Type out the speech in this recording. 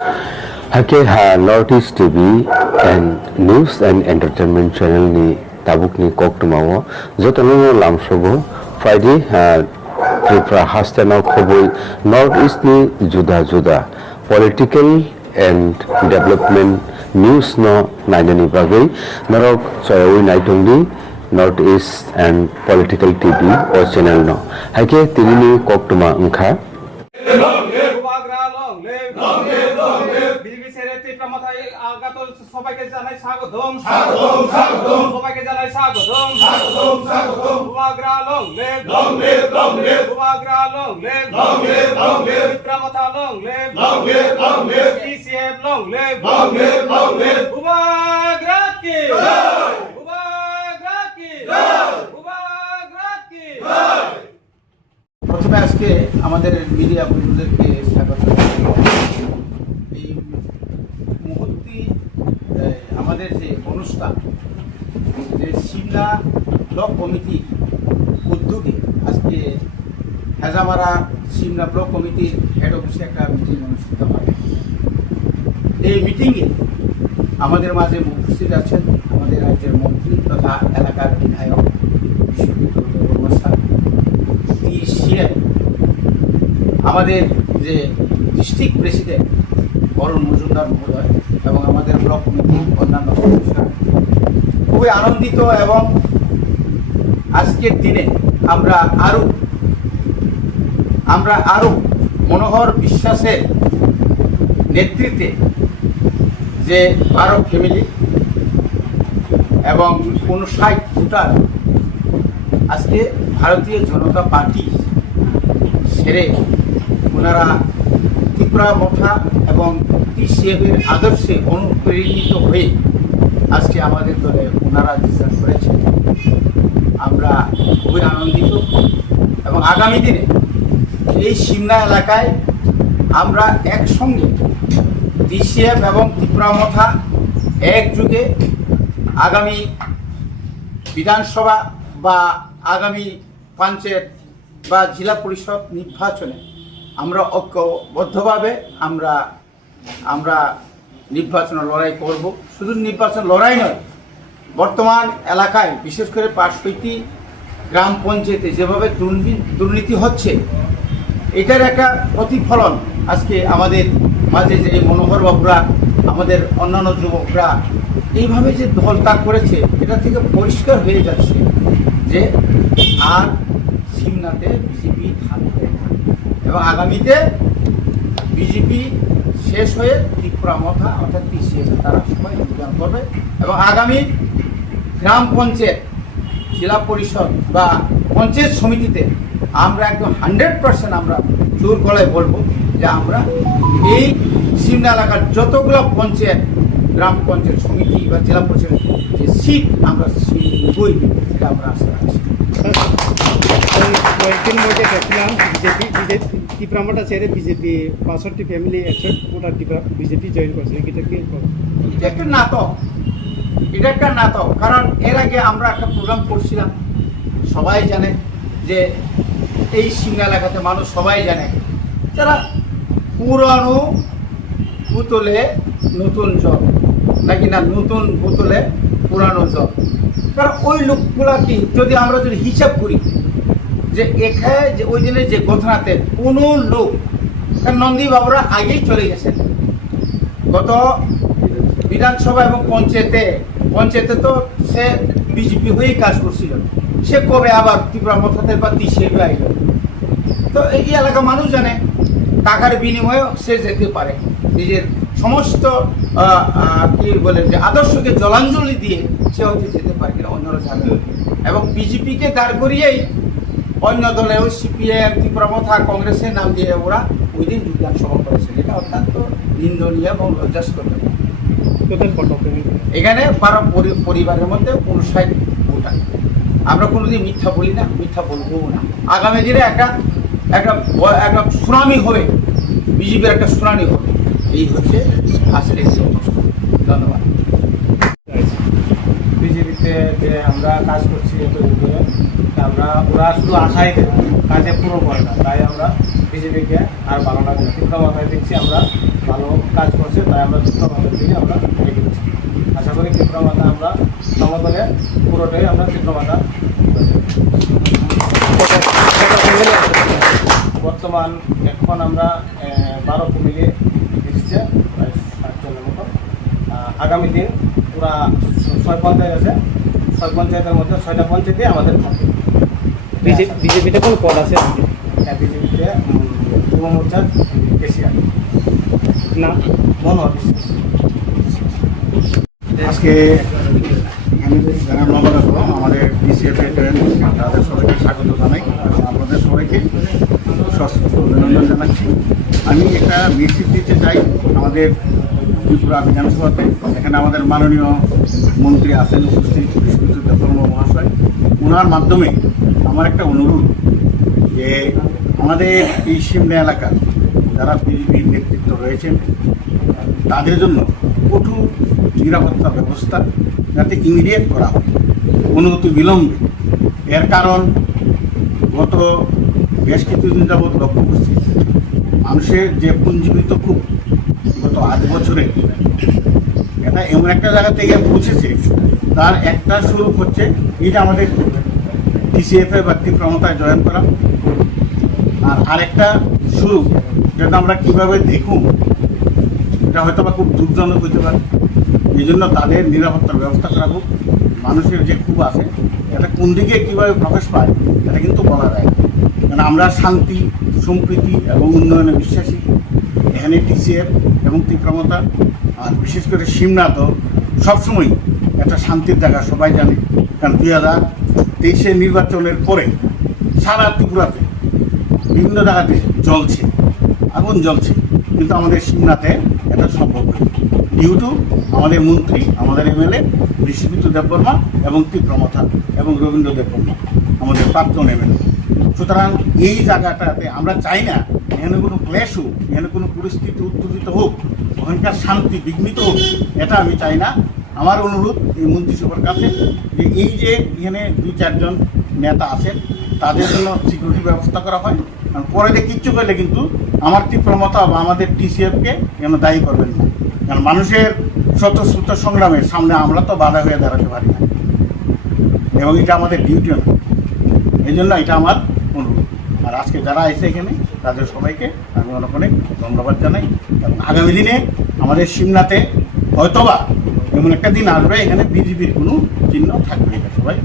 Hake ha Northeast TV and News and Entertainment Channel ni tabuk ni kok tumawo jotono lamsobo Friday Tripura hastana khoboi Northeast ni juda juda political and development news no nainani bagai narok choyoi naitongni Northeast and Political TV o channel no hake tinini kok tuma ungkha সবাইকে জানাই স্বাগতম স্বাগতম স্বাগতম সবাইকে জানাই স্বাগতম স্বাগতম স্বাগতম বুবাগ্রা লং লে বুবাগ্রা লং লে বিক্রমতা লং লে পিসিএফ লং লে বুবাগ্রা কি বুবাগ্রা কি বুবাগ্রা কি প্রথমে আজকে আমাদের মিডিয়া বন্ধুদেরকে স্বাগত। এই মুহূর্তে আমাদের যে অনুষ্ঠান যে সিমলা ব্লক কমিটির উদ্যোগে আজকে হেজামারা সিমলা ব্লক কমিটির হেড অফিসে একটা মিটিং অনুষ্ঠিত হয়। এই মিটিংয়ে আমাদের মাঝে উপস্থিত আছেন আমাদের রাজ্যের মন্ত্রী তথা এলাকার বিধায়ক আমাদের যে ডিস্ট্রিক্ট প্রেসিডেন্ট অরুণ মজুমদার মহোদয় এবং আমাদের ব্লক কমিটির অন্যান্য সদস্যরা খুবই আনন্দিত এবং আজকের দিনে আমরা আরো মনোহর বিশ্বাসের নেতৃত্বে যে 12 ফ্যামিলি এবং 59 ভোটার আজকে ভারতীয় জনতা পার্টি ছেড়ে ওনারা ত্রিপুরা মঠা এবং পিসিএফের আদর্শে অনুপ্রেরিত হয়ে আজকে আমাদের দলে ওনারা যোগদান করেছেন। আমরা খুবই আনন্দিত এবং আগামী দিনে এই সিমলা এলাকায় আমরা একসঙ্গে পিসিএফ এবং ত্রিপুরা মঠা একযুগে আগামী বিধানসভা বা আগামী পঞ্চায়েত বা জেলা পরিষদ নির্বাচনে আমরা ঐক্যবদ্ধভাবে আমরা নির্বাচন লড়াই করব। শুধু নির্বাচন লড়াই নয়, বর্তমান এলাকায় বিশেষ করে 65টি গ্রাম পঞ্চায়েতে যেভাবে দুর্নীতি হচ্ছে এটার একটা প্রতিফলন আজকে আমাদের মাঝে যে মনোহর বাবুরা আমাদের অন্যান্য যুবকরা এইভাবে যে দলত্যাগ করেছে এটা থেকে পরিষ্কার হয়ে যাচ্ছে যে আর সিমলাতে বিজেপি থাকবে এবং আগামীতে বিজেপি শেষ হয়ে ত্রিপুরা মঠা অর্থাৎ পিসিএফ তারা সবাই যোগদান করবে এবং আগামী গ্রাম পঞ্চায়েত জেলা পরিষদ বা পঞ্চায়েত সমিতিতে আমরা একদম 100% আমরা জোর গলায় বলবো যে আমরা এই সিমলা এলাকার যতগুলো পঞ্চায়েত গ্রাম পঞ্চায়েত সমিতি বা জেলা পরিষদ যে সিট আমরা বই সেটা আমরা আশা রাখছি। কয়েকদিন মধ্যে দেখলাম বিজেপি ত্রিপুরামঠা ছেড়ে BJP 65 family 61 voter BJP join করছে। এটা একটা নাটক কারণ এর আগে আমরা একটা প্রোগ্রাম করছিলাম, সবাই জানে যে এই সিমলা এলাকাতে মানুষ সবাই জানে যারা পুরানো বোতলে নতুন জল নাকি না নতুন বোতলে পুরানো জল। কারণ ওই লোকগুলা কি যদি আমরা যদি হিসাব করি যে এখানে যে ওই দিনের যে ঘটনাতে কোনো লোক নন্দী বাবুরা আগেই চলে গেছেন গত বিধানসভা এবং পঞ্চায়েতে তো সে বিজেপি হয়েই কাজ করছিল, সে কবে আবার ত্রিপুরা মঠাতে বা তিসেবে আইল। তো এই এলাকা মানুষ জানে টাকার বিনিময়ে সে যেতে পারে, নিজের সমস্ত কি বলে যে আদর্শকে জলাঞ্জলি দিয়ে সে হয়তো যেতে পারে কিনা অন্যরা জানে এবং বিজেপিকে দাঁড় করিয়েই অন্য দলে ওই সিপিএম ত্রিপুরা মঠা কংগ্রেসের নাম দিয়ে ওরা ওই দিন যোগদান সভা করেছে। এটা অত্যন্ত নিন্দনীয় এবং লজ্জাস্কর। এখানে 12 পরিবারের মধ্যে 59 ভোটার। আমরা কোনোদিন মিথ্যা বলি না, মিথ্যা বলবো না। আগামী দিনে একটা সুনামি হবে, বিজেপির একটা সুনামি হবে। এই হচ্ছে আজকে। ধন্যবাদ। বিজেপিতে যে আমরা কাজ করছি এত ওরা শুধু আশাই দেয়, কাজে পুরো করে না, তাই আমরা বিজেপিকে আর ভালো লাগে না। তীব্র মাথায় দেখছি আমরা ভালো কাজ করছে, তাই আমরা তীব্র মাথার দিকে আমরা এগিয়ে দিচ্ছি। আশা করি তীব্র মাথা আমরা সমতলে পুরোটাই আমরা তীব্র মাথা। বর্তমান এখন আমরা 12 ফ্যামিলি এসেছে, প্রায় 60 জনের মতো। আগামী দিন পুরা 6 পঞ্চায়েত আছে, 6 পঞ্চায়েতের মধ্যে 6টা পঞ্চায়েতে আমাদের থাকে। বিজেপিতে কোন পদ আছে? বিজেপিতে যুব মোর্চার কেসিআর না মনোহর বিশ্বাস। আজকে যারা নবগত আমাদের বিসিএফ তাদের সবাইকে স্বাগত জানাই এবং আপনাদের সবাইকে সশস্ত্র অভিনন্দন জানাচ্ছি। আমি একটা মেসেজ দিতে চাই আমাদের ত্রিপুরা বিধানসভাতে। এখানে আমাদের মাননীয় মন্ত্রী আছেন উপস্থিত, বিশ্বজিৎ দেববর্মা মহাশয়। ওনার মাধ্যমে আমার একটা অনুরোধ যে আমাদের এই সিমলা এলাকার যারা বিজেপির নেতৃত্ব রয়েছেন তাদের জন্য কঠোর নিরাপত্তা ব্যবস্থা যাতে ইমিডিয়েট করা হয়, অনুমতি বিলম্বে। এর কারণ গত বেশ কিছুদিন যাবৎ লক্ষ্য করছি মানুষের যে পুঞ্জীবিত খুব গত 8 বছরে এটা এমন একটা জায়গা থেকে পৌঁছেছে, তার একটা স্বরূপ হচ্ছে এই যে আমাদের টিসিএফে বা তীব্রমতায় জয়েন করা, আর আরেকটা স্বরূপ যেটা আমরা কীভাবে দেখুন এটা হয়তো বা খুব দুঃখজনক হতে পারে। এই জন্য তাদের নিরাপত্তার ব্যবস্থা করা হোক। মানুষের যে ক্ষোভ আছে এটা কোন দিকে কীভাবে প্রকাশ পায় এটা কিন্তু বলা যায় না, কারণ আমরা শান্তি, সম্প্রীতি এবং উন্নয়নে বিশ্বাসী। এখানে টিসিএফ এবং তীব্রমতা আর বিশেষ করে সিমনা তো সবসময় একটা শান্তির জায়গা, সবাই জানে। কারণ 2023 নির্বাচনের পরে সারা ত্রিপুরাতে বিভিন্ন জায়গাতে জ্বলছে, আগুন জ্বলছে, কিন্তু আমাদের সিমনাতে এটা সম্ভব নয় ডিউ টু আমাদের মন্ত্রী, আমাদের এমএলএ বিশ্বজিৎ দেববর্মা এবং তীব্রমতা এবং রবীন্দ্র দেববর্মা আমাদের প্রাক্তন এমএলএ। সুতরাং এই জায়গাটাতে আমরা চাই না এখানে কোনো ক্লেশ হোক, এখানে কোনো পরিস্থিতি উত্তেজিত হোক, ওখানকার শান্তি বিঘ্নিত হোক, এটা আমি চাই না। আমার অনুরোধ এই মন্ত্রিসভার কাছে যে এই যে এখানে 2-4 জন নেতা আছেন তাদের জন্য সিকিউরিটি ব্যবস্থা করা হয়। কারণ পরে যে কিচ্ছু করলে কিন্তু আমার তীব্রমতা বা আমাদের টিসিএফকে যেন দায়ী করবেন না, কারণ মানুষের স্বতঃস্ফূর্ত সংগ্রামের সামনে আমরা তো বাধা হয়ে দাঁড়াতে পারি না এবং এটা আমাদের ডিউটিও না। এই জন্য এটা আমার অনুরোধ। আর আজকে যারা এসে এখানে তাদের সবাইকে আমি অনেক অনেক ধন্যবাদ জানাই এবং আগামী দিনে আমাদের সিমনাতে হয়তোবা এমন একটা দিন আসবে এখানে বিজেপির কোনো চিহ্ন থাকবে, এটা সবাই